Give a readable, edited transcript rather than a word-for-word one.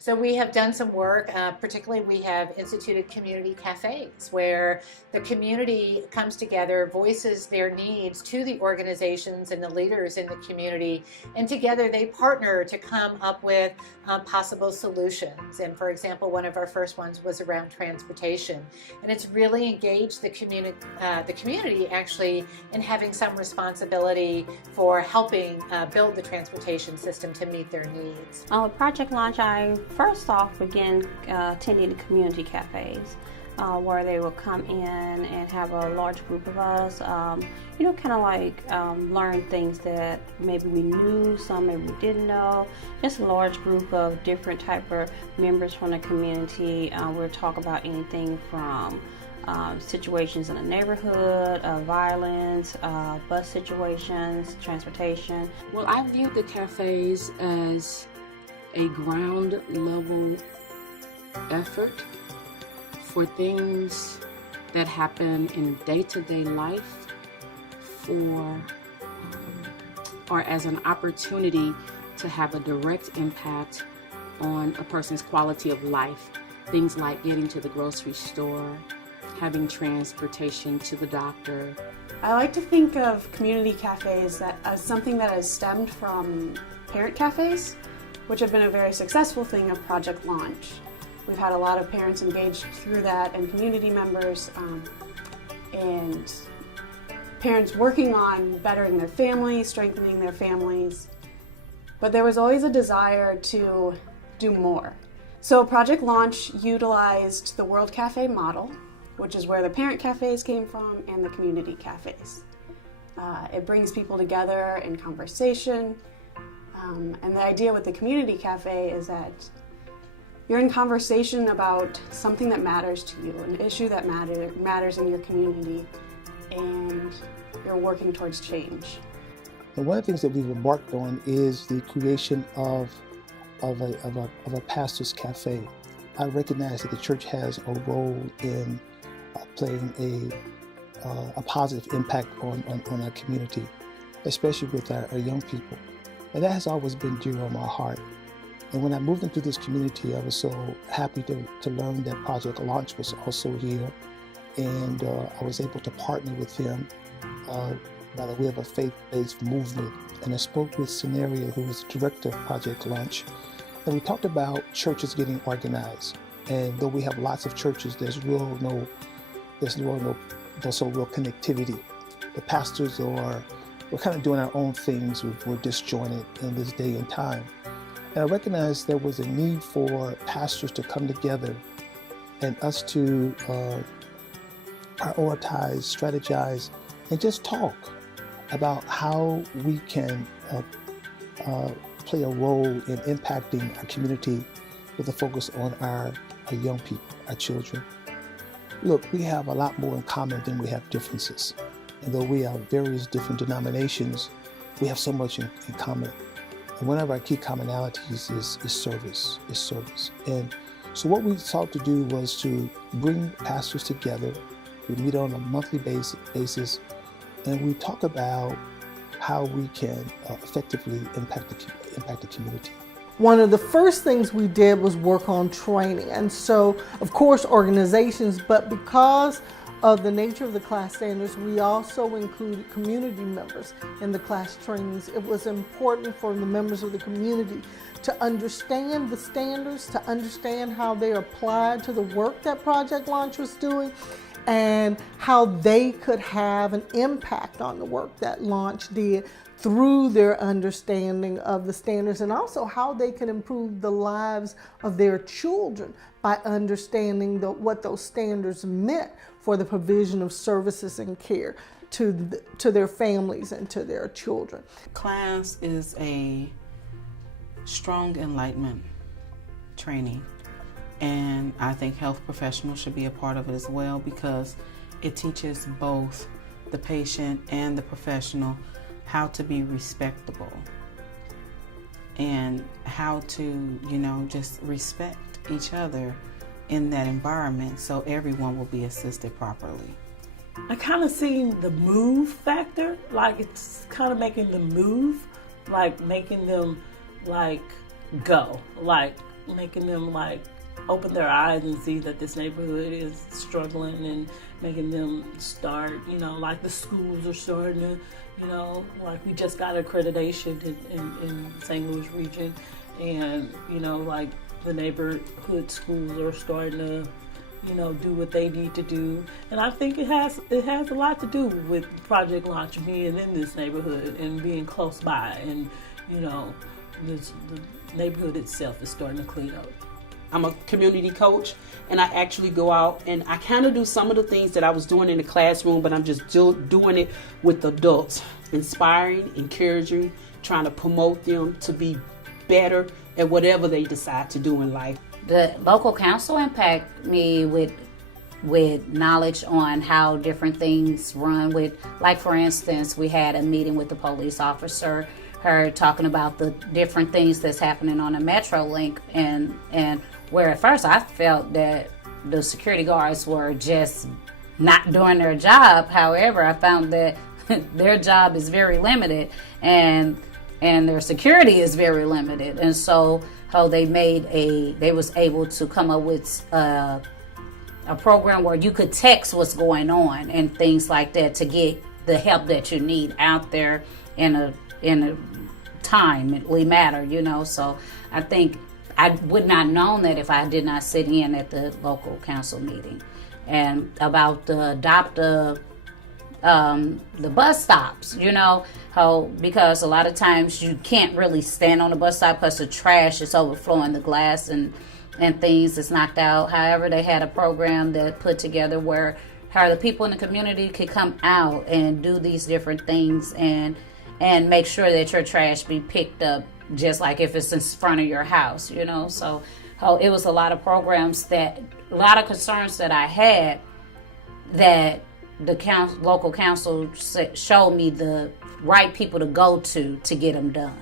So we have done some work, particularly we have instituted community cafes where the community comes together, voices their needs to the organizations and the leaders in the community, and together they partner to come up with possible solutions. And for example, one of our first ones was around transportation, and it's really engaged the community actually in having some responsibility for helping build the transportation system to meet their needs. Project Launch, I first off began attending the community cafes where they will come in and have a large group of us, kind of like learn things that maybe we knew, some maybe we didn't know. Just a large group of different type of members from the community. We'll talk about anything from situations in the neighborhood, violence, bus situations, transportation. Well, I viewed the cafes as a ground level effort for things that happen in day-to-day life or as an opportunity to have a direct impact on a person's quality of life. Things like getting to the grocery store, having transportation to the doctor. I like to think of community cafes as something that has stemmed from parent cafes, which have been a very successful thing of Project Launch. We've had a lot of parents engaged through that and community members and parents working on bettering their families, strengthening their families. But there was always a desire to do more. So Project Launch utilized the World Cafe model, which is where the parent cafes came from, and the community cafes. It brings people together in conversation. And the idea with the community cafe is that you're in conversation about something that matters to you, an issue that matters in your community, and you're working towards change. And one of the things that we've embarked on is the creation of a pastor's cafe. I recognize that the church has a role in playing a positive impact on our community, especially with our young people. And that has always been dear on my heart. And when I moved into this community, I was so happy to learn that Project Launch was also here. And I was able to partner with him by the way of a faith-based movement. And I spoke with Scenario, who was the director of Project Launch. And we talked about churches getting organized. And though we have lots of churches, there's no real connectivity. The pastors we're kind of doing our own things. We're disjointed in this day and time. And I recognized there was a need for pastors to come together and us to prioritize, strategize, and just talk about how we can play a role in impacting our community with a focus on our young people, our children. Look, we have a lot more in common than we have differences. And though we are various different denominations, we have so much in common. And one of our key commonalities is service. And so what we sought to do was to bring pastors together. We meet on a monthly basis, and we talk about how we can effectively impact the community. One of the first things we did was work on training. And so, of course, organizations, but because of the nature of the class standards, we also included community members in the class trainings. It was important for the members of the community to understand the standards, to understand how they applied to the work that Project Launch was doing, and how they could have an impact on the work that Launch did through their understanding of the standards, and also how they can improve the lives of their children by understanding what those standards meant for the provision of services and care to their families and to their children. Class is a strong enlightenment training, and I think health professionals should be a part of it as well, because it teaches both the patient and the professional how to be respectable and how to, just respect each other in that environment so everyone will be assisted properly. I kind of seen the move factor, like it's kind of making them move, like making them like go, like making them like open their eyes and see that this neighborhood is struggling, and making them start, like the schools are starting to, like we just got accreditation in St. Louis region, and, like the neighborhood schools are starting to, do what they need to do. And I think it has a lot to do with Project Launch being in this neighborhood and being close by, and, the neighborhood itself is starting to clean up. I'm a community coach, and I actually go out and I kind of do some of the things that I was doing in the classroom, but I'm just doing it with adults, inspiring, encouraging, trying to promote them to be better at whatever they decide to do in life. The local council impact me with knowledge on how different things run. Like for instance, we had a meeting with the police officer, her talking about the different things that's happening on the Metrolink, and where at first I felt that the security guards were just not doing their job. However, I found that their job is very limited, and their security is very limited. And so how they was able to come up with a program where you could text what's going on and things like that to get the help that you need out there in a timely matter, So I think I would not known that if I did not sit in at the local council meeting. And about the the bus stops, because a lot of times you can't really stand on the bus stop because the trash is overflowing, the glass and things is knocked out. However, they had a program that put together where how the people in the community could come out and do these different things and make sure that your trash be picked up, just like if it's in front of your house, So it was a lot of programs a lot of concerns that I had that the local council showed me the right people to go to get them done.